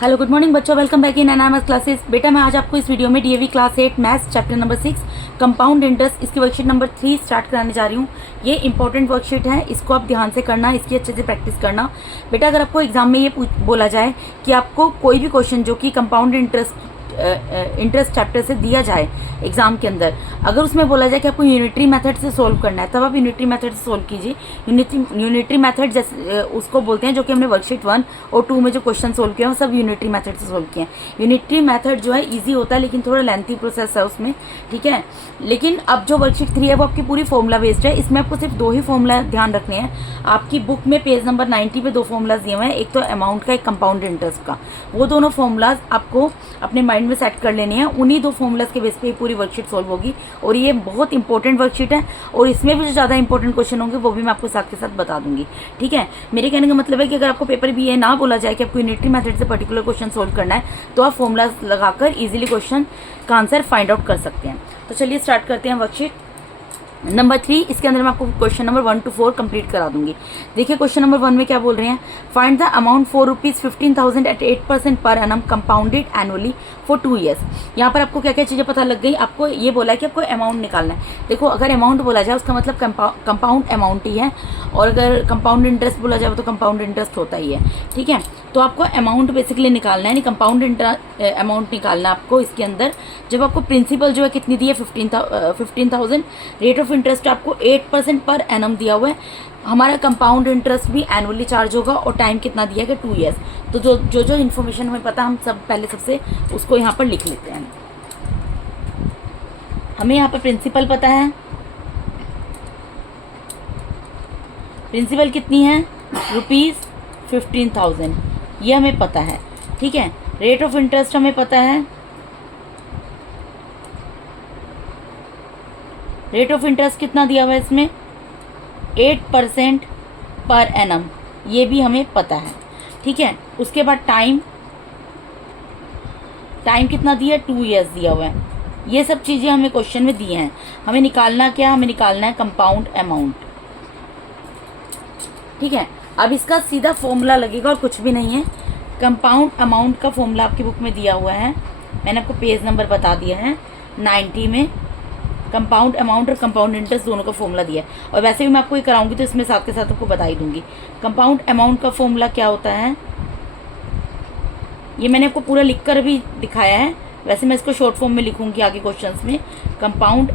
Hello good morning बच्चों, welcome back in एनआरएमएस classes. बेटा मैं आज आपको इस वीडियो में DAV class 8 maths chapter number 6 compound interest इसकी वर्कशीट नंबर 3 स्टार्ट कराने जा रही हूँ। ये इंपॉर्टेंट वर्कशीट है, इसको आप ध्यान से करना, इसकी अच्छे से प्रैक्टिस करना। बेटा अगर आपको एग्जाम में ये बोला जाए कि आपको कोई भी क्वेश्चन जो कि कंपाउंड इंटरेस्ट चैप्टर से दिया जाए एग्जाम के अंदर, अगर उसमें बोला जाए कि आपको यूनिटरी मेथड से सोल्व करना है, तब आप यूनिटरी मेथड से सोल्व कीजिए। यूनिटरी मेथड जैसे उसको बोलते हैं, जो कि हमने वर्कशीट 1 और 2 में जो क्वेश्चन सोल्व किया वो सब यूनिटरी मेथड से सोल्व किए हैं। यूनिटरी मेथड जो है इजी होता है, लेकिन थोड़ा लेंथी प्रोसेस है उसमें, ठीक है। लेकिन अब जो वर्कशीट 3 है वो आपकी पूरी फॉर्मूला बेस्ड है। इसमें आपको सिर्फ 2 ही फॉर्मूला ध्यान रखने हैं। आपकी बुक में पेज नंबर 90 पे 2 फॉर्मूलाज दिए हुए हैं, एक तो अमाउंट का, एक कंपाउंड इंटरेस्ट का। वो दोनों फॉर्मूलाज आपको अपने माइंड में सेट कर लेने हैं। उन्हीं 2 फॉर्मूलाज के बेस पे पूरी वर्कशीट सोल्व होगी और ये बहुत इंपॉर्टेंट वर्कशीट है। और इसमें भी जो ज़्यादा इंपॉर्टेंट क्वेश्चन होंगे वो भी मैं आपको साथ के साथ बता दूंगी, ठीक है। मेरे कहने का मतलब है कि अगर आपको पेपर भी ये ना बोला जाए कि आपको यूनिटरी मेथड से पर्टिकुलर क्वेश्चन सोल्व करना है, तो आप फॉर्मूलाज लगाकर इजीली क्वेश्चन का आंसर फाइंड आउट कर सकते हैं। तो चलिए स्टार्ट करते हैं वर्कशीट नंबर 3। इसके अंदर मैं आपको क्वेश्चन नंबर 1 to 4 कंप्लीट करा दूंगी। देखिए क्वेश्चन नंबर 1 में क्या बोल रहे हैं, find the amount ₹4,15,000 at 8% per annum compounded annually for 2 years। यहाँ पर आपको क्या क्या चीज़ें पता लग गई। आपको ये बोला है कि आपको अमाउंट निकालना है। देखो अगर अमाउंट बोला जाए उसका मतलब कंपाउंड अमाउंट ही है, और अगर कंपाउंड इंटरेस्ट बोला जाए तो कंपाउंड इंटरेस्ट होता ही है, ठीक है। तो आपको अमाउंट बेसिकली निकालना है, यानी कंपाउंड अमाउंट निकालना है आपको। इसके अंदर जब आपको प्रिंसिपल जो है कितनी दी है 15,000, रेट ऑफ इंटरेस्ट आपको 8% पर एनम दिया हुआ है। हमारा कंपाउंड इंटरेस्ट भी एनुअली चार्ज होगा, और टाइम कितना दिया है 2 years। तो जो इन्फॉर्मेशन हमें पता, हम सब पहले सबसे उसको यहाँ पर लिख लेते हैं। हमें यहाँ पर प्रिंसिपल पता है, प्रिंसिपल कितनी है ₹15,000, ये हमें पता है, ठीक है। रेट ऑफ इंटरेस्ट हमें पता है, रेट ऑफ इंटरेस्ट कितना दिया हुआ है इसमें 8% पर एनम, ये भी हमें पता है, ठीक है। उसके बाद टाइम कितना दिया है 2 years दिया हुआ है। ये सब चीज़ें हमें क्वेश्चन में दी हैं। हमें निकालना क्या, हमें निकालना है कंपाउंड अमाउंट, ठीक है। अब इसका सीधा फॉर्मूला लगेगा और कुछ भी नहीं है। कंपाउंड अमाउंट का फॉर्मूला आपकी बुक में दिया हुआ है, मैंने आपको पेज नंबर बता दिया है 90 में। कंपाउंड अमाउंट और कंपाउंड इंटरेस्ट दोनों का फॉर्मूला दिया है, और वैसे भी मैं आपको ये कराऊंगी तो इसमें साथ के साथ आपको बता ही दूंगी। कंपाउंड अमाउंट का फॉर्मूला क्या होता है, ये मैंने आपको पूरा लिखकर भी दिखाया है, वैसे मैं इसको शॉर्ट फॉर्म में लिखूंगी आगे क्वेश्चंस में। कंपाउंड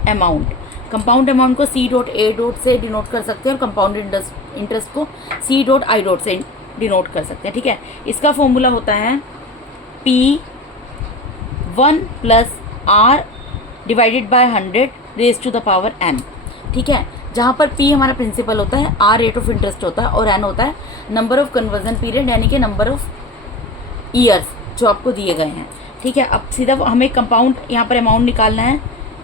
अमाउंट को C.A. से डिनोट कर सकते हैं, और कंपाउंड इंटरेस्ट को C.I. से डिनोट कर सकते हैं, ठीक है। इसका फॉर्मूला होता है P1 + R divided by 100 raise to the power n, ठीक है। जहाँ पर P हमारा प्रिंसिपल होता है, R रेट ऑफ इंटरेस्ट होता है, और N होता है नंबर ऑफ कन्वर्जन पीरियड, यानी कि नंबर ऑफ ईयर्स जो आपको दिए गए हैं, ठीक है। अब सीधा हमें कंपाउंड यहाँ पर अमाउंट निकालना है,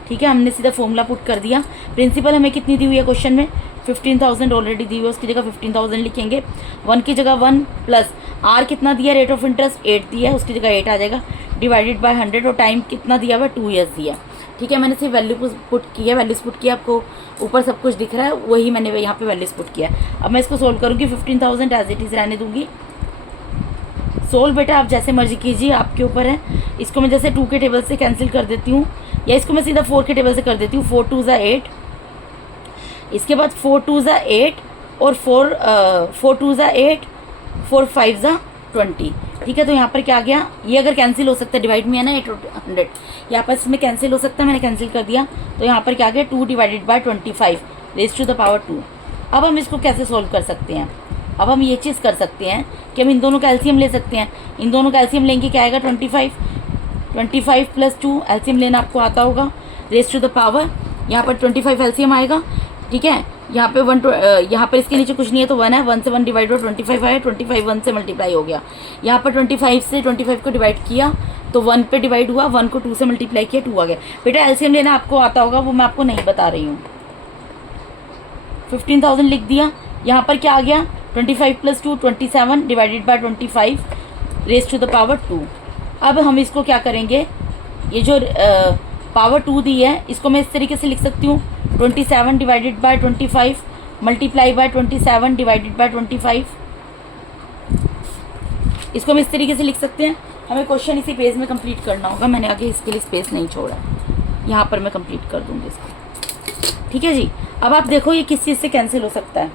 ठीक है। हमने सीधा फॉर्मूला पुट कर दिया। प्रिंसिपल हमें कितनी दी हुई है क्वेश्चन में 15,000 ऑलरेडी दी हुई है, उसकी जगह 15,000 लिखेंगे। 1 की जगह 1 प्लस R कितना दिया, रेट ऑफ इंटरेस्ट 8 दिया है, उसकी जगह 8 आ जाएगा, डिवाइडेड बाय 100, और टाइम कितना दिया हुआ है 2 years दिया, ठीक है। मैंने सिर्फ वैल्यूज पुट किया, आपको ऊपर सब कुछ दिख रहा है, वही मैंने यहाँ पे वैल्यूज पुट किया। अब मैं इसको सोल्व करूँगी, 15,000 एज इट इज़ रहने दूंगी। सोल्व बेटा आप जैसे मर्जी कीजिए, आपके ऊपर है। इसको मैं जैसे 2 के टेबल से कैंसिल कर देती हूँ, या इसको मैं सीधा 4 के टेबल से कर देती हूँ। 4 2 8, इसके बाद 4 2 8, और 4 2 8, 4 5 20, ठीक है। तो यहाँ पर क्या आ गया, ये अगर कैंसिल हो सकता है, डिवाइड में है ना 8 और 100, यहाँ पर इसमें कैंसिल हो सकता है, मैंने कैंसिल कर दिया। तो यहाँ पर क्या आ गया 2 divided by 25 raise to the power 2। अब हम इसको कैसे सोल्व कर सकते हैं, अब हम ये चीज़ कर सकते हैं कि हम इन दोनों का एलसीएम ले सकते हैं। इन दोनों का एलसीएम लेंगे, क्या आएगा 25 + 2, एलसीएम लेना आपको आता होगा, रेज टू द पावर, यहाँ पर 25 एलसीएम आएगा, ठीक है। यहाँ पे 1 यहाँ पर इसके नीचे कुछ नहीं है तो 1 है, 1 से 1 डिवाइड हो 25 आया, 25 1 से मल्टीप्लाई हो गया। यहाँ पर 25 से 25 को डिवाइड किया तो 1 पे डिवाइड हुआ, 1 को 2 से मल्टीप्लाई किया, 2 आ गया। बेटा एलसीएम लेना आपको आता होगा, वो मैं आपको नहीं बता रही हूँ। 15,000 लिख दिया, यहाँ पर क्या आ गया 25 + 2 27 divided by 25 raise to the power 2। अब हम इसको क्या करेंगे, ये जो पावर 2 दी है इसको मैं इस तरीके से लिख सकती हूँ 27 divided by 25 multiply bye 27 divided by 25, इसको हम इस तरीके से लिख सकते हैं। हमें क्वेश्चन इसी पेज में कंप्लीट करना होगा, मैंने आगे इसके लिए स्पेस नहीं छोड़ा है, यहाँ पर मैं कंप्लीट कर दूँगी इसको। ठीक है जी। अब आप देखो ये किस चीज़ से कैंसिल हो सकता है।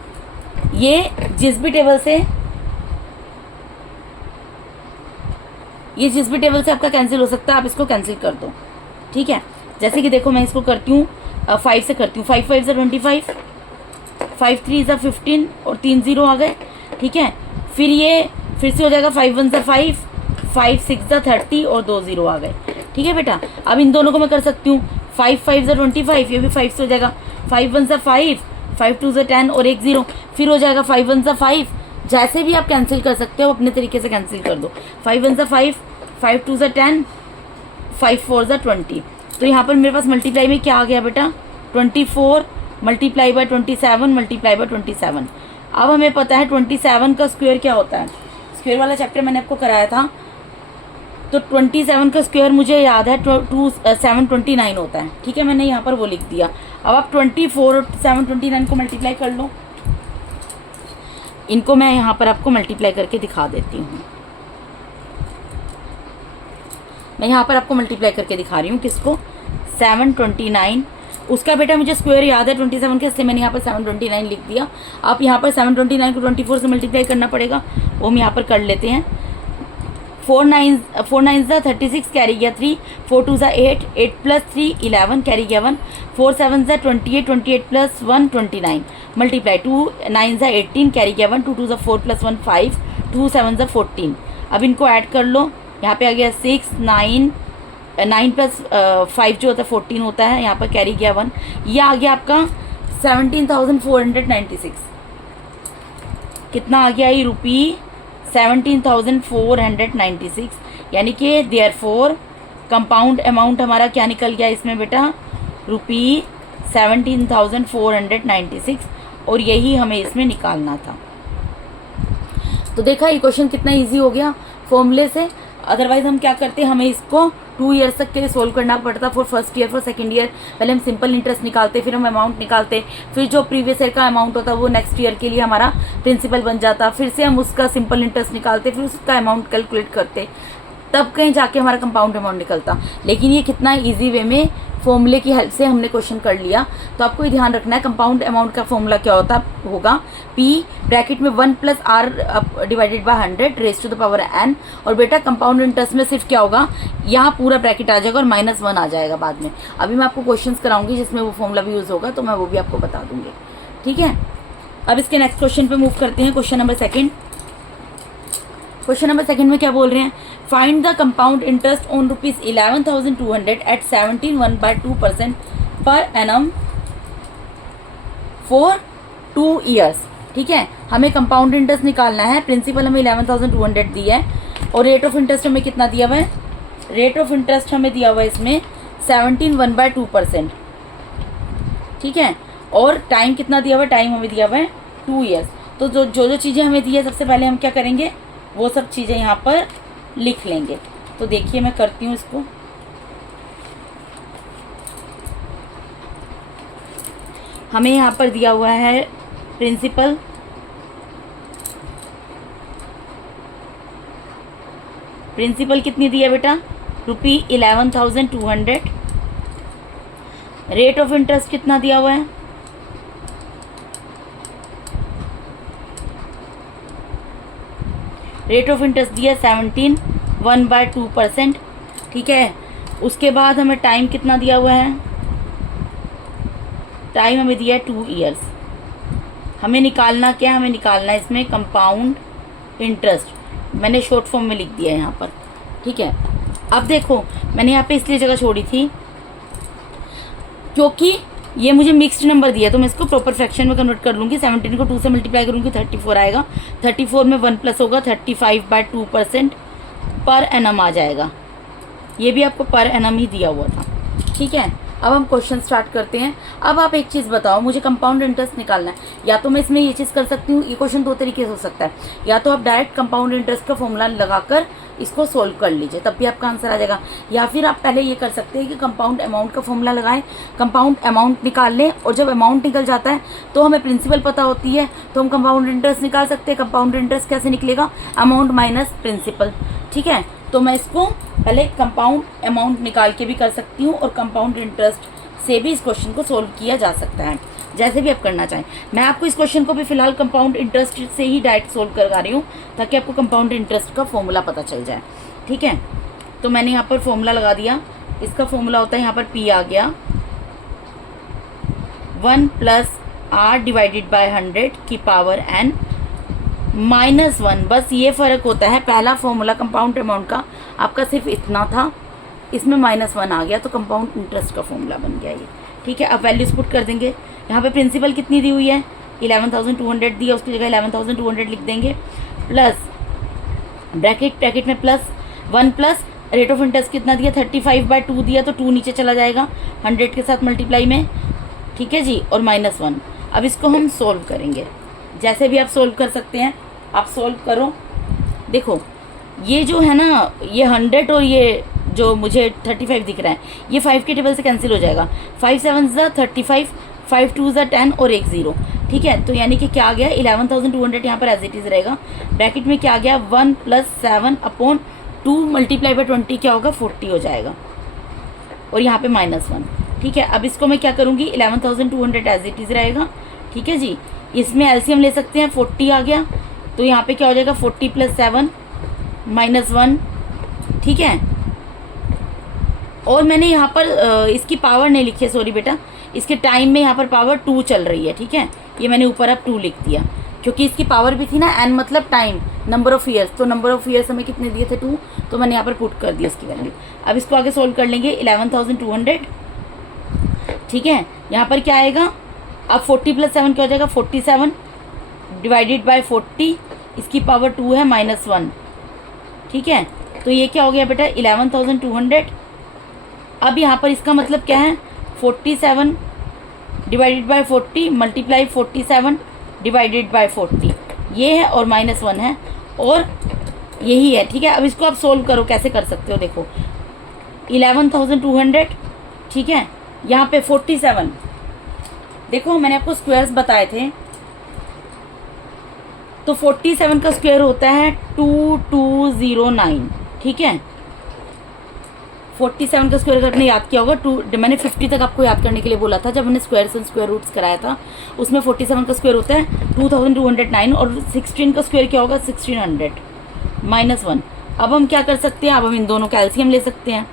ये जिस भी टेबल से आपका कैंसिल हो सकता है, आप इसको कैंसिल कर दो। ठीक है, जैसे कि देखो मैं इसको करती हूँ 5 से करती हूँ। 5 5 ज़ा 25, 5 3 ज़ा 15 और 3 0 आ गए। ठीक है, फिर ये फिर से हो जाएगा 5 1 ज़ा 5, 5 6 ज़ा 30 और 2 0 आ गए। ठीक है बेटा, अब इन दोनों को मैं कर सकती हूँ 5 5 ज़ा 25, ये भी 5 से हो जाएगा। 5 1 ज़ा 5, 5 2 ज़ा 10 और 1 0, फिर हो जाएगा 5 1 ज़ा 5। जैसे भी आप कैंसिल कर सकते हो अपने तरीके से कैंसिल कर दो। 5 1 ज़ा 5, 5 2 ज़ा 10, 5 4 ज़ा 20। तो यहाँ पर मेरे पास मल्टीप्लाई में क्या आ गया बेटा, 24 मल्टीप्लाई बाय 27 मल्टीप्लाई बाय 27। अब हमें पता है 27 का स्क्वायर क्या होता है, स्क्वायर वाला चैप्टर मैंने आपको कराया था। तो 27 का स्क्वायर मुझे याद है 729 होता है। ठीक है, मैंने यहाँ पर वो लिख दिया। अब आप 24 और 729 को मल्टीप्लाई कर लो। इनको मैं यहाँ पर आपको मल्टीप्लाई करके दिखा देती हूँ। मैं यहाँ पर आपको मल्टीप्लाई करके दिखा रही हूँ किसको, 729। उसका बेटा मुझे स्क्वायर याद है 27 के, इससे मैंने यहाँ पर 729 लिख दिया। आप यहाँ पर 729 को 24 से मल्टीप्लाई करना पड़ेगा, वो हम यहाँ पर कर लेते हैं। 4 9 ज़ा 36 कैरी गया 3, 4 2 ज़ा 8, 8 प्लस 3 11 कैरी गया 1, 4 7 ज़ा 28, 28 प्लस 1 29 मल्टीप्लाई 2 9 ज़ा 18 कैरी गया 1, 2 2 ज़ा 4 प्लस 1 5, 2 7 ज़ा 14। अब इनको ऐड कर लो, यहाँ पे आ गया 6 9 9 प्लस 5 जो होता है 14 होता है, यहाँ पर कैरी गया 1। ये आ गया आपका 17,496। कितना आ गया ये रुपी, 17,496। यानी कि देयरफॉर कंपाउंड अमाउंट हमारा क्या निकल गया इसमें बेटा, रुपी 17,496। और यही हमें इसमें निकालना था। तो देखा ये क्वेश्चन कितना इजी हो गया फॉर्मूले से। अदरवाइज हम क्या करते, हमें इसको 2 ईयर्स तक के लिए सोल्व करना पड़ता। For first year, for second year पहले हम सिंपल इंटरेस्ट निकालते, फिर हम अमाउंट निकालते, फिर जो प्रीवियस ईयर का अमाउंट होता वो नेक्स्ट ईयर के लिए हमारा प्रिंसिपल बन जाता, फिर से हम उसका सिंपल इंटरेस्ट निकालते, फिर उसका अमाउंट कैलकुलेट करते, तब कहीं जाके हमारा कंपाउंड अमाउंट निकलता। लेकिन ये कितना ईजी वे में फॉर्मूले की हेल्प से हमने क्वेश्चन कर लिया। तो आपको ये ध्यान रखना है कंपाउंड अमाउंट का फॉर्मूला क्या होगा, P ब्रैकेट में 1 plus R divided by 100 raise to the power n। और बेटा कंपाउंड इंटरेस्ट में सिर्फ क्या होगा, यहाँ पूरा ब्रैकेट आ जाएगा और -1 आ जाएगा बाद में। अभी मैं आपको क्वेश्चंस कराऊंगी जिसमें वो फॉर्मूला भी यूज होगा, तो मैं वो भी आपको बता दूंगी। ठीक है, अब इसके नेक्स्ट क्वेश्चन पे मूव करते हैं। क्वेश्चन नंबर सेकंड में क्या बोल रहे हैं, find the compound interest on ₹11,200 at 17.1/2% per annum for 2 years. ठीक है, हमें कंपाउंड इंटरेस्ट निकालना है। प्रिंसिपल हमें 11,200 दिया है और रेट ऑफ इंटरेस्ट हमें कितना दिया हुआ है, रेट ऑफ इंटरेस्ट हमें दिया हुआ है इसमें 17.1/2%। ठीक है, और टाइम कितना दिया हुआ है, टाइम हमें दिया हुआ है 2 ईयर्स। तो जो चीज़ें हमें दी है सबसे पहले हम क्या करेंगे, वो सब चीज़ें यहाँ पर लिख लेंगे। तो देखिए मैं करती हूँ इसको। हमें यहाँ पर दिया हुआ है प्रिंसिपल, कितनी दी है बेटा, ₹11,200। रेट ऑफ इंटरेस्ट कितना दिया हुआ है, रेट ऑफ इंटरेस्ट दिया 17.1/2%। ठीक है, उसके बाद हमें टाइम कितना दिया हुआ है, टाइम हमें दिया है 2 ईयर्स। हमें निकालना क्या, हमें निकालना है इसमें कंपाउंड इंटरेस्ट। मैंने शॉर्ट फॉर्म में लिख दिया है यहाँ पर। ठीक है, अब देखो मैंने यहाँ पे इसलिए जगह छोड़ी थी क्योंकि ये मुझे मिक्स्ड नंबर दिया, तो मैं इसको प्रॉपर फ्रैक्शन में कन्वर्ट कर लूँगी। 17 को 2 से मल्टीप्लाई करूँगी 34 आएगा, 34 में 1 प्लस होगा 35/2% पर एनम आ जाएगा। ये भी आपको पर एनम ही दिया हुआ था। ठीक है, अब हम क्वेश्चन स्टार्ट करते हैं। अब आप एक चीज़ बताओ, मुझे कंपाउंड इंटरेस्ट निकालना है। या तो मैं इसमें ये चीज़ कर सकती हूँ, ये क्वेश्चन 2 तरीके से हो सकता है। या तो आप डायरेक्ट कंपाउंड इंटरेस्ट का फॉर्मूला लगाकर इसको सोल्व कर लीजिए, तब भी आपका आंसर आ जाएगा। या फिर आप पहले ये कर सकते हैं कि कंपाउंड अमाउंट का फॉर्मूला लगाएं, कंपाउंड अमाउंट निकाल लें, और जब अमाउंट निकल जाता है तो हमें प्रिंसिपल पता होती है तो हम कंपाउंड इंटरेस्ट निकाल सकते हैं। कंपाउंड इंटरेस्ट कैसे निकलेगा? Amount minus principal. ठीक है, तो मैं इसको पहले कंपाउंड अमाउंट निकाल के भी कर सकती हूँ और कंपाउंड इंटरेस्ट से भी इस क्वेश्चन को सोल्व किया जा सकता है, जैसे भी आप करना चाहें। मैं आपको इस क्वेश्चन को भी फिलहाल कंपाउंड इंटरेस्ट से ही डायरेक्ट सोल्व करवा रही हूँ ताकि आपको कंपाउंड इंटरेस्ट का फॉर्मूला पता चल जाए। ठीक है, तो मैंने यहाँ पर फॉर्मूला लगा दिया। इसका फॉर्मूला होता है, यहाँ पर पी आ गया 1 + r डिवाइडेड बाय 100 की पावर n -1। बस ये फ़र्क होता है, पहला फॉर्मूला कंपाउंड अमाउंट का आपका सिर्फ इतना था, इसमें -1 आ गया तो कंपाउंड इंटरेस्ट का फॉर्मूला बन गया ये। ठीक है, अब वैल्यूज पुट कर देंगे। यहाँ पे प्रिंसिपल कितनी दी हुई है? 11,200 दी है, उसकी जगह 11,200 लिख देंगे, प्लस ब्रैकेट में +1 प्लस रेट ऑफ इंटरेस्ट कितना दिया? 35/2 दिया, तो 2 नीचे चला जाएगा 100 के साथ मल्टीप्लाई में। ठीक है जी, और -1। अब इसको हम सोल्व करेंगे, जैसे भी आप सोल्व कर सकते हैं, आप सोल्व करो। देखो ये जो है ना, ये 100 और ये जो मुझे 35 दिख रहा है, ये 5 के टेबल से कैंसिल हो जाएगा। 5 7 35, 5 2 10 और 1 0। ठीक है, तो यानी कि क्या आ गया? 11,200 यहाँ पर एज इट इज़ रहेगा। ब्रैकेट में क्या आ गया? 1 + 7/2 मल्टीप्लाई बाय 20 क्या होगा? 40 हो जाएगा, और यहाँ पे -1। ठीक है, अब इसको मैं क्या करूँगी? 11,200 एज इट इज़ रहेगा। ठीक है जी, इसमें एलसीएम ले सकते हैं, 40 आ गया, तो यहाँ पे क्या हो जाएगा? 40 + 7 -1। ठीक है, और मैंने यहाँ पर इसकी पावर नहीं लिखी है, सॉरी बेटा, इसके टाइम में यहाँ पर पावर 2 चल रही है। ठीक है, ये मैंने ऊपर अब 2 लिख दिया क्योंकि इसकी पावर भी थी ना, n मतलब टाइम, नंबर ऑफ ईयर्स, तो नंबर ऑफ ईयर्स हमें कितने दिए थे? 2, तो मैंने यहाँ पर पुट कर दिया इसकी वैल्यू। अब इसको आगे सोल्व कर लेंगे। 11,200। ठीक है, यहाँ पर क्या आएगा? अब 40 + 7 क्या हो जाएगा? 47 डिवाइडेड बाय 40, इसकी पावर 2 है -1। ठीक है, तो ये क्या हो गया बेटा? 11,200। अब यहाँ पर इसका मतलब क्या है? 47 divided by 40 multiply 47 divided by 40, ये है, और -1 है, और यही है। ठीक है, अब इसको आप सोल्व करो, कैसे कर सकते हो? देखो 11,200, ठीक है, यहाँ पे 47, देखो मैंने आपको स्क्वायर्स बताए थे, तो 47 का स्क्वायर होता है 2209। ठीक है, 47 का स्क्वायर आपने याद किया होगा। मैंने 50 तक आपको याद करने के लिए बोला था जब मैंने स्क्वायर्स एंड स्क्वायर रूट्स कराया था, उसमें 47 का स्क्वायर होता है 2209, और 16 का स्क्वायर क्या होगा? 1600 -1। अब हम क्या कर सकते हैं? अब हम इन दोनों का एलसीएम ले सकते हैं।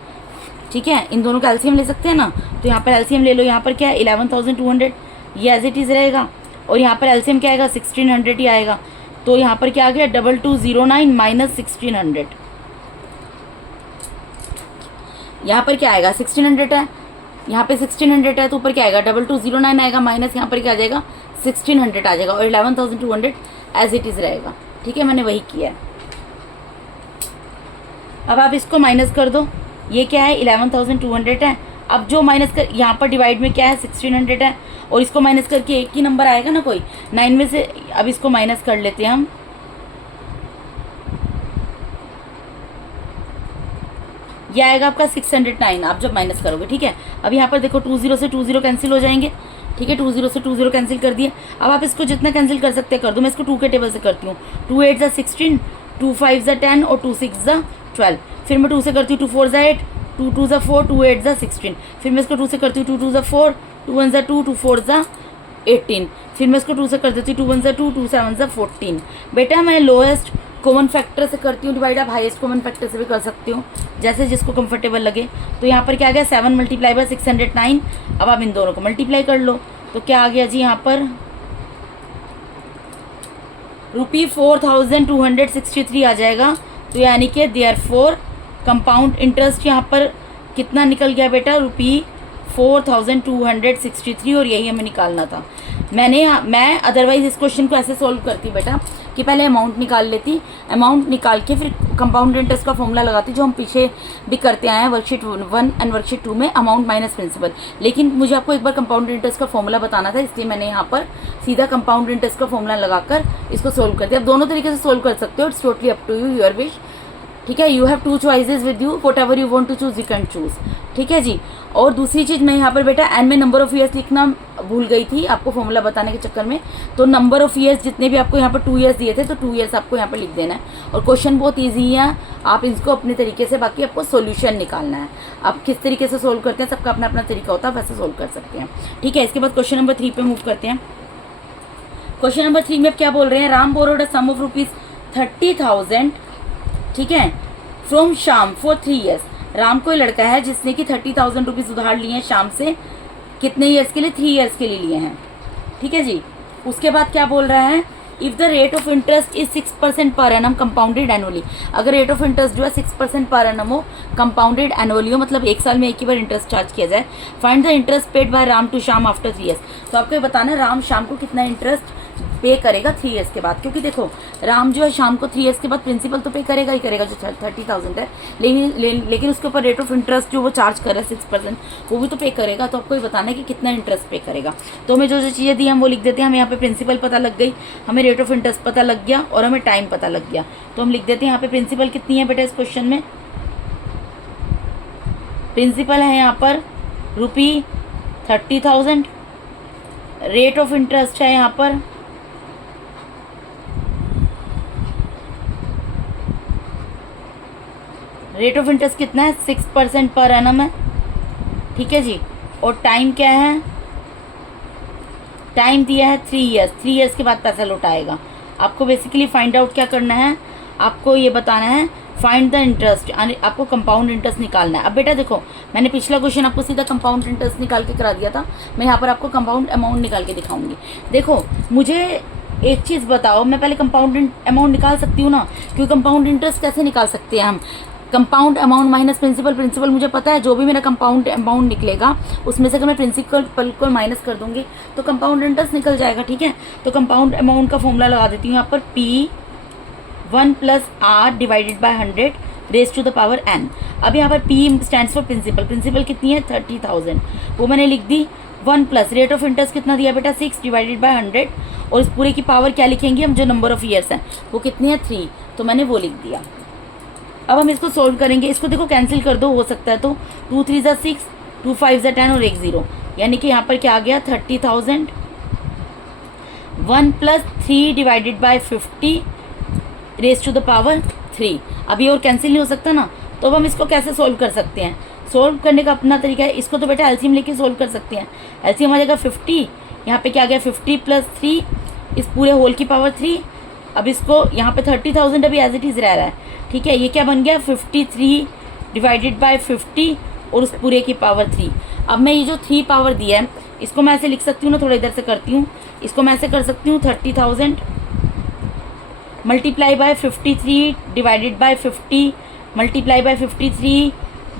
ठीक है, इन दोनों का एलसीएम ले सकते हैं ना, तो यहाँ पर एलसीएम ले लो। यहाँ पर क्या है? 11,200, ये एज इट इज़ रहेगा, और यहाँ पर एलसीएम क्या आएगा? 1600 ही आएगा। तो यहाँ पर क्या आ गया? 2209 - 1600। यहाँ पर क्या आएगा? 1600 है, यहाँ पे 1600 है, तो ऊपर क्या आएगा? 2209 आएगा, माइनस यहाँ पर क्या आ जाएगा? 1600 आ जाएगा, और 11,200 एज इट इज़ रहेगा। ठीक है, मैंने वही किया है। अब आप इसको माइनस कर दो, ये क्या है? 11,200 है। अब जो माइनस कर, यहाँ पर डिवाइड में क्या है? 1600 है, और इसको माइनस करके एक ही नंबर आएगा ना कोई, 9 में से। अब इसको माइनस कर लेते हैं हम, ये आएगा आपका 609 आप जब माइनस करोगे। ठीक है, अब यहाँ पर देखो 20 से 20 कैंसिल हो जाएंगे। ठीक है, 20 से 20 कैंसिल कर दिए। अब आप इसको जितना कैंसिल कर सकते हैं कर दो। मैं इसको 2 के टेबल से करती हूँ। 2 8 ज़ा 16, 2 5 ज़ा 10 और 2 6 ज़ा 12। फिर मैं 2 से करती हूँ 2 4 ज़ा 8, 2 2 ज़ा 4, 2 8 ज़ा 16। फिर मैं इसको 2 से करती हूँ 2 2 ज़ा 4, 2 1 ज़ा 2, 2 4 ज़ा 18। फिर मैं इसको 2 से कर देती हूँ 2 1 ज़ा 2, 2 7 ज़ा 14। बेटा मैं लोएस्ट कॉमन फैक्टर से करती हूँ डिवाइड, आप हाईएस्ट कॉमन फैक्टर से भी कर सकते हो, जैसे जिसको कंफर्टेबल लगे। तो यहाँ पर क्या आ गया? 7 मल्टीप्लाई बाय 609। अब आप इन दोनों को मल्टीप्लाई कर लो, तो क्या आ गया जी? यहाँ पर ₹4263 आ जाएगा। तो यानी कि देयरफॉर कंपाउंड इंटरेस्ट यहाँ पर कितना निकल गया बेटा? ₹4263, और यही हमें निकालना था। मैं अदरवाइज इस क्वेश्चन को ऐसे सोल्व करती बेटा कि पहले अमाउंट निकाल लेती, अमाउंट निकाल के फिर कंपाउंड इंटरेस्ट का फॉर्मूला लगाती, जो हम पीछे भी करते आए हैं वर्कशीट 1 एंड वर्कशीट 2 में, अमाउंट माइनस प्रिंसिपल। लेकिन मुझे आपको एक बार कंपाउंड इंटरेस्ट का फॉर्मूला बताना था, इसलिए मैंने यहाँ पर सीधा कंपाउंड इंटरेस्ट का फॉर्मूला लगाकर इसको सोल्व कर दिया। आप दोनों तरीके से सोल्व कर सकते हो, it's totally up to you, your wish. ठीक है, you have 2 choices with you, whatever you want to choose you can choose. ठीक है जी। और दूसरी चीज़ मैं यहाँ पर बेटा एन में नंबर ऑफ ईयर्स लिखना भूल गई थी आपको फॉर्मूला बताने के चक्कर में। तो नंबर ऑफ ईयर्स जितने भी आपको यहाँ पर 2 ईयर्स दिए थे, तो 2 ईयर्स आपको यहाँ पर लिख देना है। और क्वेश्चन बहुत ईजी है, आप इसको अपने तरीके से, बाकी आपको सोल्यूशन निकालना है। आप किस तरीके से सोल्व करते हैं, सबका अपना अपना तरीका होता है, वैसे सोल्व कर सकते हैं। ठीक है, इसके बाद क्वेश्चन नंबर 3 पे मूव करते हैं। क्वेश्चन नंबर 3 में अब क्या बोल रहे हैं, Ram borrowed a sum of ₹30,000, ठीक है, from Shyam for 3 years. Ram कोई लड़का है जिसने कि 30,000 रुपीज उधार लिए हैं श्याम से, कितने ईयर्स के लिए, 3 ईयर्स के लिए लिए हैं। ठीक है जी। उसके बाद क्या बोल रहा है, if the rate of interest is 6% पर एनम कंपाउंडेड एनुअली। अगर रेट ऑफ इंटरेस्ट जो है 6% पर एनम हो, कंपाउंडेड एनुअली हो, मतलब 1 साल में एक ही बार इंटरेस्ट चार्ज किया जाए। Find the interest paid by Ram to Shyam after 3 years. तो आपको ये बताना है राम श्याम को कितना इंटरेस्ट पे करेगा 3 ईयर्स के बाद, क्योंकि देखो राम जो है शाम को 3 ईयर्स के बाद प्रिंसिपल तो पे करेगा ही करेगा जो 30,000 है, लेकिन उसके ऊपर रेट ऑफ इंटरेस्ट जो वो चार्ज कर रहा है 6%, वो भी तो पे करेगा। तो आपको ये बताना है कि कितना इंटरेस्ट पे करेगा। तो हमें जो जो चीज़ें दी हम वो लिख देते हैं। हमें यहाँ पे प्रिंसिपल पता लग गई, हमें रेट ऑफ इंटरेस्ट पता लग गया और हमें टाइम पता लग गया। तो हम लिख देते हैं यहाँ पे प्रिंसिपल कितनी है बेटा इस क्वेश्चन में, प्रिंसिपल है यहाँ पर ₹30,000, रेट ऑफ इंटरेस्ट है यहाँ पर रेट ऑफ इंटरेस्ट कितना है, 6% पर एनम है। ठीक है जी। और टाइम क्या है, टाइम दिया है 3 ईयर्स। 3 ईयर्स के बाद पैसा लौटाएगा। आपको बेसिकली फाइंड आउट क्या करना है, आपको ये बताना है फाइंड द इंटरेस्ट, आपको कंपाउंड इंटरेस्ट निकालना है। अब बेटा देखो मैंने पिछला क्वेश्चन आपको सीधा कंपाउंड इंटरेस्ट निकाल के करा दिया था, मैं यहाँ पर आपको कंपाउंड अमाउंट निकाल के दिखाऊंगी। देखो मुझे एक चीज़ बताओ, मैं पहले कंपाउंड अमाउंट निकाल सकती हूँ ना, क्योंकि कंपाउंड इंटरेस्ट कैसे निकाल सकते हैं हम, compound amount minus principal. Principal मुझे पता है, जो भी मेरा कंपाउंड अमाउंट निकलेगा उसमें से अगर मैं प्रिंसिपल को माइनस कर दूंगी तो कंपाउंड इंटरेस्ट निकल जाएगा। ठीक है, तो कंपाउंड अमाउंट का फॉर्मूला लगा देती हूँ यहाँ पर, P1 + R divided by 100 raise to the power n। अब यहाँ पर P stands for principal. Principal कितनी है 30,000, वो मैंने लिख दी। 1 प्लस रेट ऑफ इंटरेस्ट कितना दिया बेटा 6 डिवाइडेड बाय 100, और इस पूरे की पावर क्या लिखेंगे हम, जो नंबर ऑफ ईयर्स हैं वो कितनी है 3, तो मैंने वो लिख दिया। अब हम इसको सोल्व करेंगे, इसको देखो कैंसिल कर दो हो सकता है तो, 2 3 = 6, 2 5 = 10 और 1 0, यानी कि यहाँ पर क्या आ गया 30,000। 1 + 3 divided by 50 raise to the power 3। अभी और कैंसिल नहीं हो सकता ना, तो अब हम इसको कैसे सोल्व कर सकते हैं, सोल्व करने का अपना तरीका है। इसको तो बेटा एलसीएम लेके सोल्व कर सकते हैं। एलसीएम आ जाएगा 50, यहाँ पे क्या आ गया 50 + 3, इस पूरे होल की पावर 3। अब इसको यहाँ पे 30,000 अभी एज इट इज़ रह रहा है। ठीक है, ये क्या बन गया 53 डिवाइडेड बाय 50 और उस पूरे की पावर 3। अब मैं ये जो 3 पावर दिया है इसको मैं ऐसे लिख सकती हूँ ना, थोड़ा इधर से करती हूँ, इसको मैं ऐसे कर सकती हूँ 30,000 multiply by 53 divided by 50 multiply by 53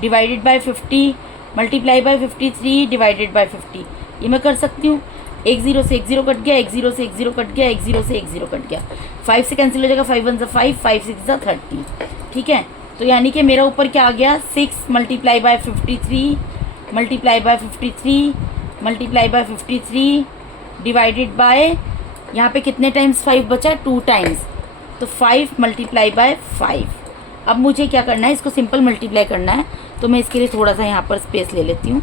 divided by 50 multiply by 53 divided by 50। ये मैं कर सकती हूँ। 1 0 से 1 0 कट गया, 1 0 से 1 0 कट गया, 1 0 से 1 0 कट गया, 5 से कैंसिल हो जाएगा, 5 1 = 5, 5 6 = 30। ठीक है, तो यानी कि मेरा ऊपर क्या आ गया 6 multiply by 53 multiply by 53 multiply by 53 divided by, यहाँ पे कितने टाइम्स 5 बचा, 2 टाइम्स, तो 5 मल्टीप्लाई बाय 5। अब मुझे क्या करना है, इसको सिंपल मल्टीप्लाई करना है, तो मैं इसके लिए थोड़ा सा यहाँ पर स्पेस ले लेती हूँ,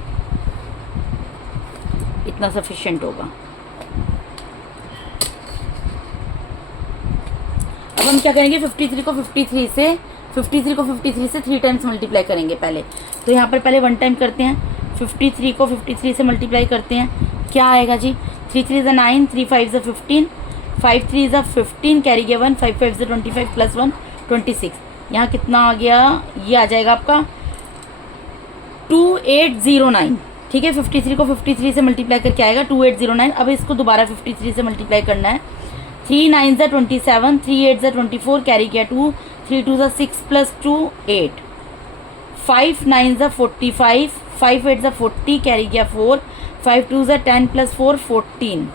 इतना सफिशिएंट होगा। अब हम क्या करेंगे 53 को 53 से 3 टाइम्स मल्टीप्लाई करेंगे पहले। तो यहाँ पर पहले 1 टाइम करते हैं, 53 को 53 से मल्टीप्लाई करते हैं, क्या आएगा जी 3 3 = 9, 3 5 = 15, 5 3 = 15, कैरी गया 1, 5 5 = 25 + 1 26। यहाँ कितना आ गया, ये आ जाएगा आपका 2809। ठीक है, 53 को 53 से मल्टीप्लाई करके आएगा 2809। अब इसको दोबारा 53 से मल्टीप्लाई करना है, 3 9 = 27, 3 8 = 24, कैरी किया 2, 3 2 = 6 + 2 8, 5 9 = 45, 5 8 = 40, कैरी किया 4, 5 2 = 10 + 4 14।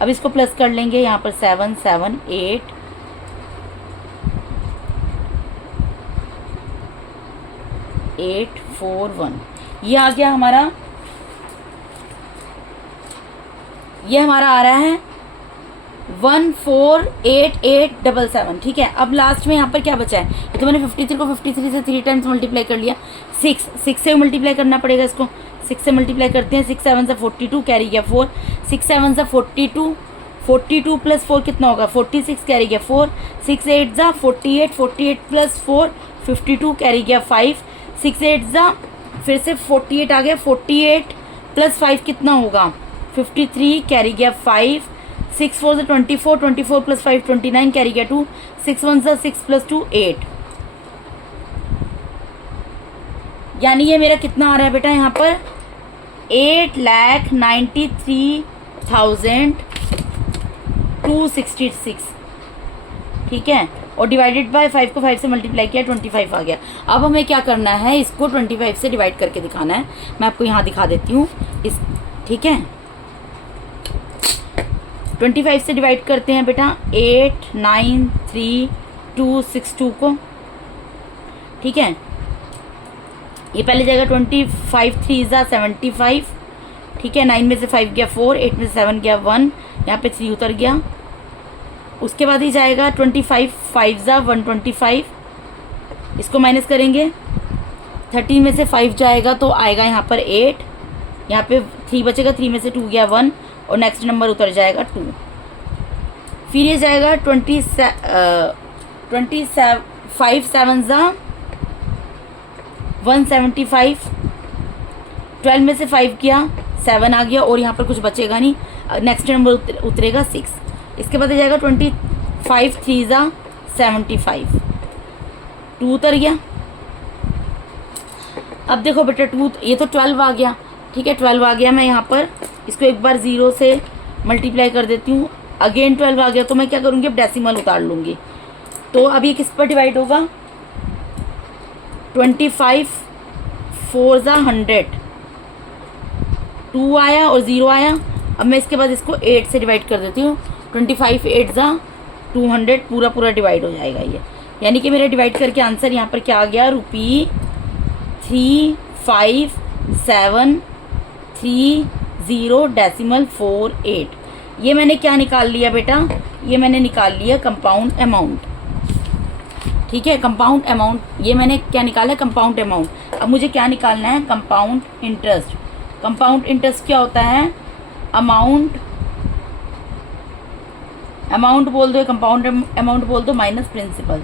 अब इसको प्लस कर लेंगे, यहाँ पर 7 7 8 8 4 1, ये आ गया हमारा, ये हमारा आ रहा है 148877, ठीक है। अब लास्ट में यहाँ पर क्या बचा है, ये तो मैंने 53 को 53 से 3 टाइम्स मल्टीप्लाई कर लिया। 6 से मल्टीप्लाई करना पड़ेगा इसको, 6 से मल्टीप्लाई करते हैं। 6 7 से 42, कैरी गया 4। 6 7 से 42, 42 प्लस 4 कितना होगा 46, कैरी गया 4। 6 8 जा 48, 48 प्लस 4 52, कैरी गया 5। 6 8 जा फिर से 48 आ गया, 48 प्लस 5 कितना होगा 53, कैरी गया 5। 6 4 से 24, 24 प्लस 5 29, कैरी गया 2। 6 1 से 6 प्लस 2 8, यानी ये मेरा कितना आ रहा है बेटा यहाँ पर 8,93,266, ठीक है। और डिवाइडेड बाय 5 को 5 से मल्टीप्लाई किया 25 आ गया। अब हमें क्या करना है, इसको 25 से डिवाइड करके दिखाना है। मैं आपको यहाँ दिखा देती हूँ इस, ठीक है। 25 से डिवाइड करते हैं बेटा 893,262 को, ठीक है। ये पहले जाएगा 25 3 जा 75, ठीक है। 9 में से 5 गया 4, 8 में से 7 गया 1, यहाँ पे 3 उतर गया। उसके बाद ही जाएगा 25 5 जा 125, इसको माइनस करेंगे। 13 में से 5 जाएगा तो आएगा यहाँ पर 8, यहाँ पे 3 बचेगा, 3 में से 2 गया 1 और नेक्स्ट नंबर उतर जाएगा 2। फिर ये जाएगा 25 7 जा 175, 12 में से 5 किया 7 आ गया और यहाँ पर कुछ बचेगा नहीं, नेक्स्ट नंबर उतरेगा 6। इसके बाद जाएगा 25 3 जा 75, 2 उतर गया। अब देखो बेटा 2, ये तो 12 आ गया, ठीक है। 12 आ गया, मैं यहाँ पर इसको एक बार 0 से मल्टीप्लाई कर देती हूँ। अगेन 12 आ गया तो मैं क्या करूँगी, अब डेसिमल उतार लूँगी। तो अब ये किस पर डिवाइड होगा 25 4 जा 100, 2 आया और 0 आया। अब मैं इसके बाद इसको 8 से डिवाइड कर देती हूँ। 25 8 जा 200, पूरा पूरा डिवाइड हो जाएगा ये, यानी कि मेरा डिवाइड करके आंसर यहाँ पर क्या आ गया, ₹35730.48। ये मैंने क्या निकाल लिया बेटा, ये मैंने निकाल लिया कंपाउंड अमाउंट, ठीक है। कंपाउंड अमाउंट ये मैंने क्या निकाला है, कंपाउंड अमाउंट। अब मुझे क्या निकालना है, कंपाउंड इंटरेस्ट। कंपाउंड इंटरेस्ट क्या होता है, अमाउंट बोल दो, कंपाउंड अमाउंट बोल दो माइनस प्रिंसिपल,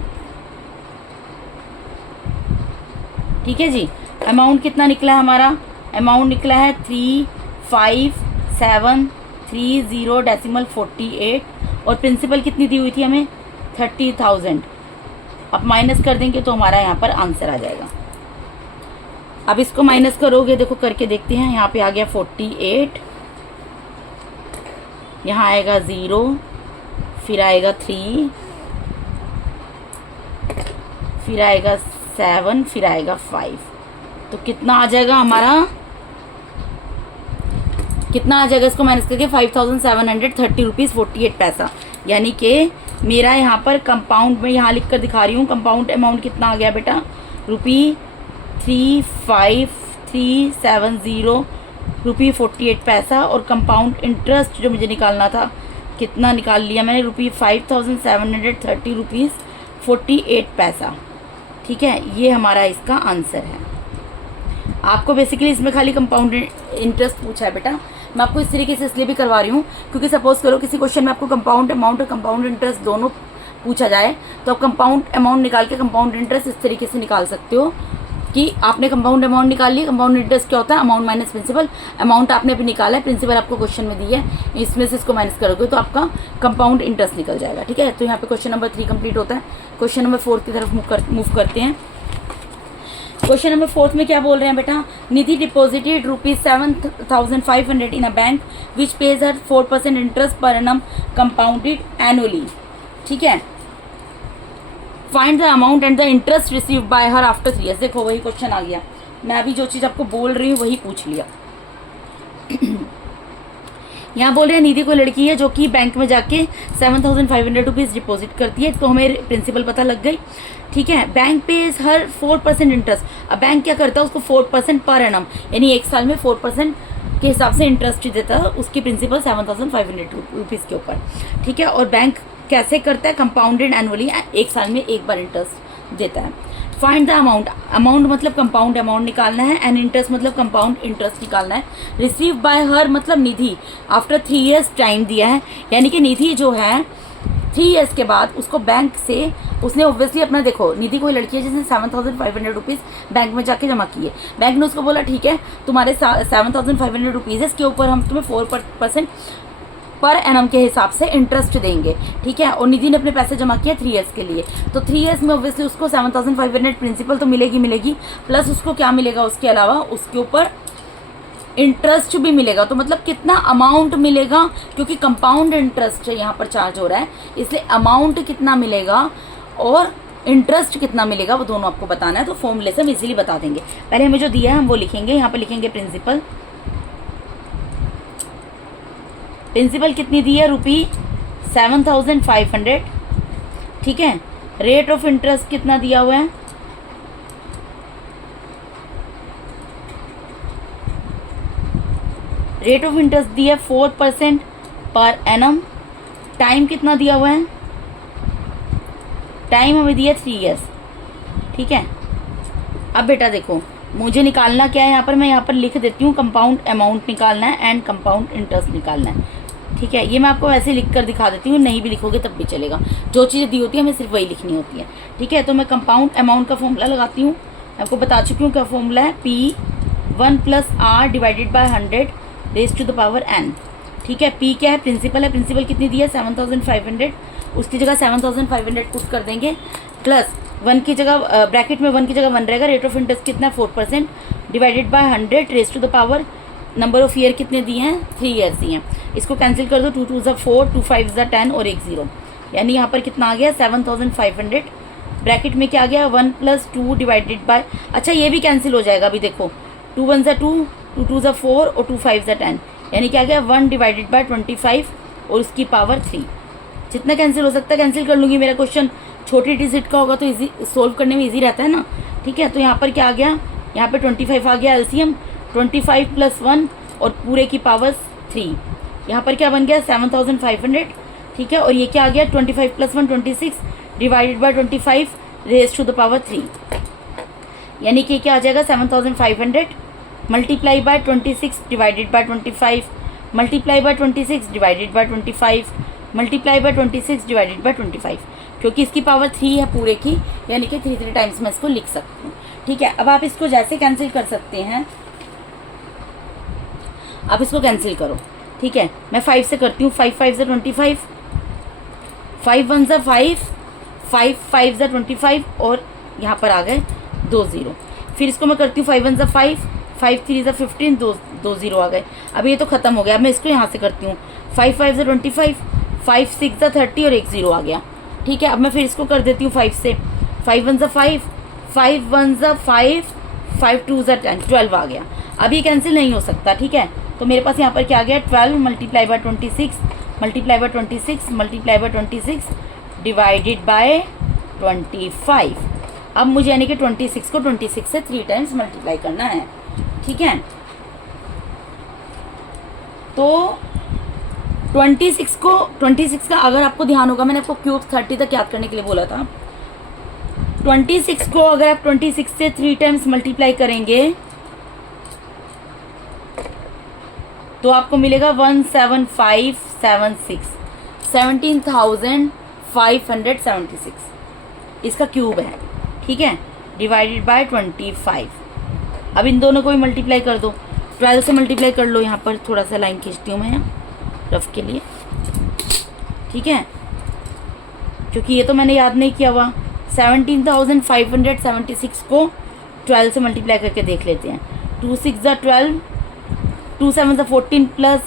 ठीक है जी। अमाउंट कितना निकला है हमारा, अमाउंट निकला है 35730.48 और प्रिंसिपल कितनी दी हुई थी हमें 30,000। अब माइनस कर देंगे तो हमारा यहाँ पर आंसर आ जाएगा। अब इसको माइनस करोगे, देखो करके देखते हैं। यहाँ पे आ गया 48, यहाँ आएगा 0, फिर आएगा 3, फिर आएगा 7, फिर आएगा 5। तो कितना आ जाएगा हमारा, कितना आ जाएगा, इसको माइनस करके 5,730.48 यानी कि मेरा यहाँ पर कंपाउंड में यहाँ लिख कर दिखा रही हूँ, कंपाउंड अमाउंट कितना आ गया बेटा, ₹35370.48 और कंपाउंड इंटरेस्ट जो मुझे निकालना था कितना निकाल लिया मैंने, ₹5,730.48, ठीक है। ये हमारा इसका आंसर है। आपको बेसिकली इसमें खाली कंपाउंड इंटरेस्ट पूछा है बेटा। मैं आपको इस तरीके से इसलिए भी करवा रही हूँ क्योंकि सपोज करो किसी क्वेश्चन में आपको कंपाउंड अमाउंट और कंपाउंड इंटरेस्ट दोनों पूछा जाए तो आप कंपाउंड अमाउंट निकाल के कंपाउंड इंटरेस्ट इस तरीके से निकाल सकते हो कि आपने कंपाउंड अमाउंट निकाल लिया। कंपाउंड इंटरेस्ट क्या होता है, अमाउंट माइनस प्रिंसिपल। अमाउंट आपने अभी निकाला है, प्रिंसिपल आपको क्वेश्चन में दी है, इसमें से इसको माइनस करोगे तो आपका कंपाउंड इंटरेस्ट निकल जाएगा, ठीक है। तो यहाँ पे क्वेश्चन नंबर 3 कंप्लीट होता है। क्वेश्चन नंबर 4 की तरफ मूव करते हैं। क्वेश्चन नंबर 4 में क्या बोल रहे हैं बेटा, Nidhi deposited ₹7,500 in a bank which pays her 4% interest per annum compounded annually, ठीक है। Find the amount and the interest received by her after 3 years. देखो वही क्वेश्चन आ गया, मैं अभी जो चीज़ आपको बोल रही हूँ वही पूछ लिया। यहाँ बोल रहे हैं निधि को लड़की है जो कि बैंक में जाके 7,500 रुपीज़ डिपॉजिट करती है, तो हमें प्रिंसिपल पता लग गई, ठीक है। बैंक पे हर 4% इंटरेस्ट। अब बैंक क्या करता है, उसको 4% पर एनम यानी एक साल में 4% के हिसाब से इंटरेस्ट देता है, उसकी प्रिंसिपल 7,500 रुपीज़ के ऊपर, ठीक है। और बैंक कैसे करता है, कंपाउंडेड एनुअली, एक साल में एक बार इंटरेस्ट देता है। फाइंड द अमाउंट, अमाउंट मतलब कंपाउंड अमाउंट निकालना है, एंड इंटरेस्ट मतलब कंपाउंड इंटरेस्ट निकालना है। रिसीव बाय हर मतलब निधि आफ्टर 3 years टाइम दिया है, यानी कि निधि जो है 3 years के बाद उसको बैंक से, उसने ऑब्वियसली अपना, देखो निधि कोई लड़की है जिसने 7,500 रुपीज़ बैंक में जाके जमा किए। बैंक ने उसको बोला ठीक है तुम्हारे 7,500 रुपीज़ है, इसके ऊपर हम तुम्हें 4% पर एनम के हिसाब से इंटरेस्ट देंगे, ठीक है। और निधि ने अपने पैसे जमा किया 3 years के लिए, तो 3 years में ऑब्वियसली उसको 7,500 प्रिंसिपल तो मिलेगी, प्लस उसको क्या मिलेगा, उसके अलावा उसके ऊपर इंटरेस्ट भी मिलेगा। तो मतलब कितना अमाउंट मिलेगा, क्योंकि कंपाउंड इंटरेस्ट यहाँ पर चार्ज हो रहा है, इसलिए अमाउंट कितना मिलेगा और इंटरेस्ट कितना मिलेगा वो दोनों आपको बताना है। तो फॉर्मूले से हम इजीली बता देंगे। पहले हमें जो दिया है हम वो लिखेंगे, यहाँ पर लिखेंगे प्रिंसिपल। प्रिंसिपल कितनी दी है, ₹7,500, ठीक है। रेट ऑफ इंटरेस्ट कितना दिया हुआ है, रेट ऑफ इंटरेस्ट दिया 4% पर एनम। टाइम कितना दिया हुआ है, टाइम हमें दिया 3 years, ठीक है। अब बेटा देखो मुझे निकालना क्या है, यहाँ पर मैं यहाँ पर लिख देती हूँ, कंपाउंड अमाउंट निकालना है एंड कंपाउंड इंटरेस्ट निकालना है, ठीक है। ये मैं आपको वैसे लिख कर दिखा देती हूँ, नहीं भी लिखोगे तब भी चलेगा, जो चीज़ें दी होती है हमें सिर्फ वही लिखनी होती है, ठीक है। तो मैं कंपाउंड अमाउंट का फॉर्मूला लगाती हूँ, आपको बता चुकी हूँ क्या फॉर्मूला है, P1 + R divided by 100 raise to the power n, ठीक है। P क्या है, प्रिंसिपल है, प्रिंसिपल कितनी दी है 7,500, उसकी जगह 7,500 पुट कर देंगे, प्लस 1 की जगह ब्रैकेट में 1 की जगह 1 रहेगा। रेट ऑफ इंटरेस्ट कितना है 4% divided by 100 raise to the power, number of year कितने दिए हैं 3 years दिए हैं। इसको कैंसिल कर दो, 2 2 ज़ा 4, 2 5 ज़ा 10 और 1 0, यानी यहाँ पर कितना आ गया 7,500। ब्रैकेट में क्या आ गया 1 + 2 डिवाइडेड बाय, अच्छा ये भी कैंसिल हो जाएगा, अभी देखो 2 1 ज़ा 2, 2 2 ज़ा 4 और 2 5 ज़ा 10, यानी क्या गया 1 डिवाइडेड बाय 25 और उसकी पावर 3। जितना कैंसिल हो सकता है कैंसिल कर लूँगी, मेरा क्वेश्चन छोटी डिजिट का होगा तो इजी सोल्व करने में इजी रहता है ना, ठीक है। तो यहाँ पर क्या आ गया, यहाँ पर 25 आ गया एलसीएम, 25 + 1 और पूरे की पावर 3, यहाँ पर क्या बन गया 7,500, ठीक है। और ये क्या आ गया 25 + 1 26 divided by 25 raise to the power 3, यानी कि क्या आ जाएगा 7,500 multiply by 26 divided by 25 multiply by 26 divided by 25 multiply by 26 divided by 25, क्योंकि इसकी पावर 3 है पूरे की, यानी कि 3 टाइम्स मैं इसको लिख सकती हूँ, ठीक है। अब आप इसको जैसे कैंसिल कर सकते हैं, आप इसको कैंसिल करो, ठीक है। मैं 5 से करती हूँ, 5 5 ज़ा 25, 5 1 ज़ा 5, 5 5 ज़ा 25 और यहाँ पर आ गए 2 0। फिर इसको मैं करती हूँ 5 1 ज़ा 5, 5 3 ज़ा 15, 2 0 आ गए। अब ये तो खत्म हो गया, अब मैं इसको यहाँ से करती हूँ 5 5 ज़ा 25, 5 6 ज़ा 30 और 1 0 आ गया, ठीक है। अब मैं फिर इसको कर देती हूँ 5 से, 5 1 ज़ा 5, 5 1 ज़ा 5, 5 2 ज़ा 10, 12 आ गया। अब ये कैंसिल नहीं हो सकता, ठीक है। तो मेरे पास यहाँ पर क्या आ गया 12 multiply by 26 multiply by 26 multiply by 26 divided by 25। अब मुझे यानी कि 26 को 26 से 3 टाइम्स मल्टीप्लाई करना है, ठीक है। तो 26 का अगर आपको ध्यान होगा, मैंने आपको क्यूब 30 तक याद करने के लिए बोला था। 26 को अगर आप 26 से 3 टाइम्स मल्टीप्लाई करेंगे तो आपको मिलेगा 17576, 17,576 इसका क्यूब है, ठीक है, डिवाइडेड बाय 25। अब इन दोनों को भी मल्टीप्लाई कर दो, 12 से मल्टीप्लाई कर लो। यहाँ पर थोड़ा सा लाइन खींचती हूँ मैं रफ के लिए, ठीक है, क्योंकि ये तो मैंने याद नहीं किया हुआ। 17,576 को 12 से मल्टीप्लाई करके देख लेते हैं। 2 6 ज़ा 12, 2 7 ज़ा 14 प्लस,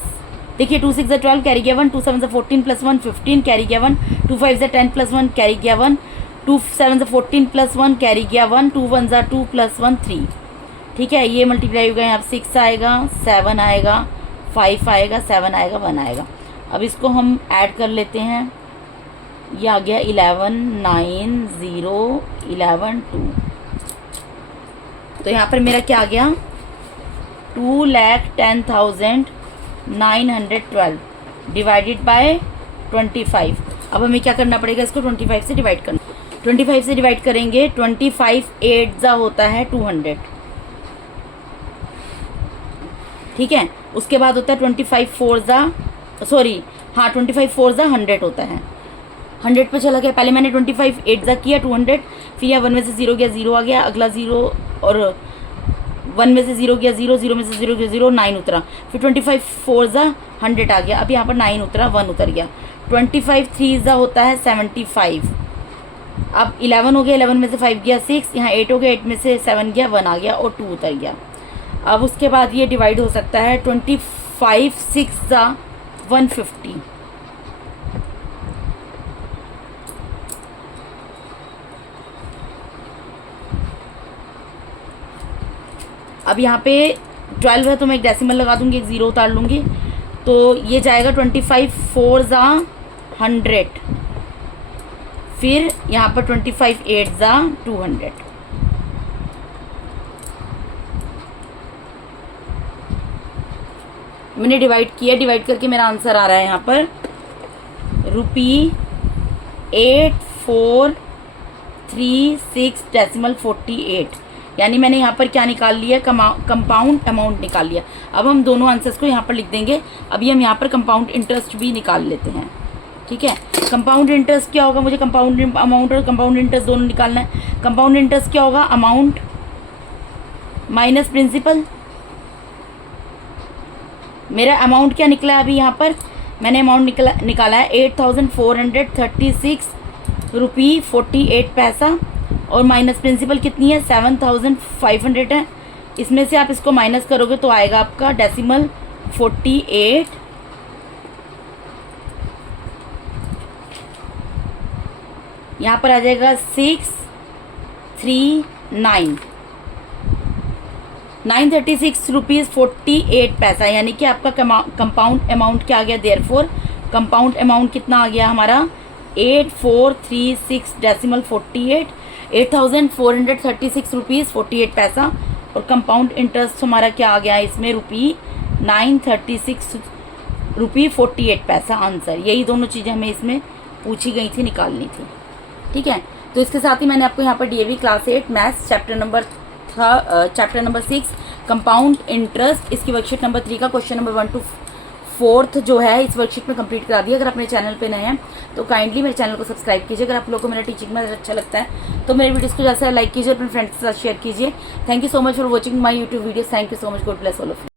देखिए 2 6 ज़ा 12 कैरी गया 1, 2 7 ज़ा 14 प्लस 1 15 कैरी गया 1, 2 5 ज़ा 10 प्लस 1 कैरी गया 1, 2 7 ज़ा 14 प्लस 1 कैरी गया 1, 2 1 ज़ा 2 प्लस 1 3, ठीक है। ये मल्टीप्लाई होगा, यहाँ 6 आएगा, 7 आएगा, 5 आएगा, 7 आएगा, 1 आएगा। अब इसको हम ऐड कर लेते हैं, ये आ गया 11 9 0 11 2। तो यहाँ पर मेरा क्या आ गया 2,10,912 डिवाइडेड बाय 25। अब हमें क्या करना पड़ेगा, इसको 25 से डिवाइड करना। 25 से डिवाइड करेंगे, 25 8 जा होता है 200, ठीक है। उसके बाद होता है 25 4 जा 100 होता है। 100 पे चला गया, पहले मैंने 25 8 जा किया 200, फिर यहाँ 1 में से 0 गया 0 आ गया, अगला 0 और 1 में से 0 गया 0, 0 में से 0 गया 0, 9 उतरा, फिर 25 4 जा 100 आ गया, अब यहाँ पर 9 उतरा, 1 उतर गया। 25 3 जा होता है 75, अब 11 हो गया, 11 में से 5 गया 6, यहाँ 8 हो गया, 8 में से 7 गया 1 आ गया और 2 उतर गया। अब उसके बाद ये डिवाइड हो सकता है, 25 6 जा 150, अब यहाँ पे 12 है तो मैं एक डेसिमल लगा दूंगी, एक 0 उतार लूंगी, तो ये जाएगा 25 4 जा 100, फिर यहाँ पर 25 8 जा 200। मैंने डिवाइड किया, डिवाइड करके मेरा आंसर आ रहा है यहाँ पर ₹8436.48, यानी मैंने यहाँ पर क्या निकाल लिया, कंपाउंड अमाउंट निकाल लिया। अब हम दोनों आंसर्स को यहाँ पर लिख देंगे। अभी हम यहाँ पर कंपाउंड इंटरेस्ट भी निकाल लेते हैं, ठीक है। कंपाउंड इंटरेस्ट क्या होगा, मुझे कंपाउंड अमाउंट और कंपाउंड इंटरेस्ट दोनों निकालना है। कंपाउंड इंटरेस्ट क्या होगा, अमाउंट माइनस प्रिंसिपल। मेरा अमाउंट क्या निकला है, अभी यहाँ पर मैंने अमाउंट निकाला है 8436 और माइनस प्रिंसिपल कितनी है 7500 है। इसमें से आप इसको माइनस करोगे तो आएगा आपका डेसिमल 48, यहाँ पर आ जाएगा 936 यानी कि आपका कंपाउंड अमाउंट क्या आ गया, देयरफॉर कंपाउंड अमाउंट कितना आ गया हमारा 8436.48, 8436 और कंपाउंड इंटरेस्ट हमारा क्या आ गया इसमें ₹936.48 आंसर। यही दोनों चीज़ें हमें इसमें पूछी गई थी, निकालनी थी, ठीक है। तो इसके साथ ही मैंने आपको यहाँ पर DAV class 8 maths chapter number 6 compound interest, इसकी वर्कशीट नंबर 3 का क्वेश्चन नंबर 1 to 4 जो है इस वर्कशीट में कंप्लीट करा दिया। अगर आप मेरे चैनल पे नए हैं तो काइंडली मेरे चैनल को सब्सक्राइब कीजिए। अगर आप लोगों को मेरा टीचिंग में अच्छा लगता है तो मेरे वीडियोस को जैसा लाइक कीजिए, अपने फ्रेंड्स के साथ शेयर कीजिए। Thank you so much for watching my YouTube videos. Thank you so much, God bless all of you.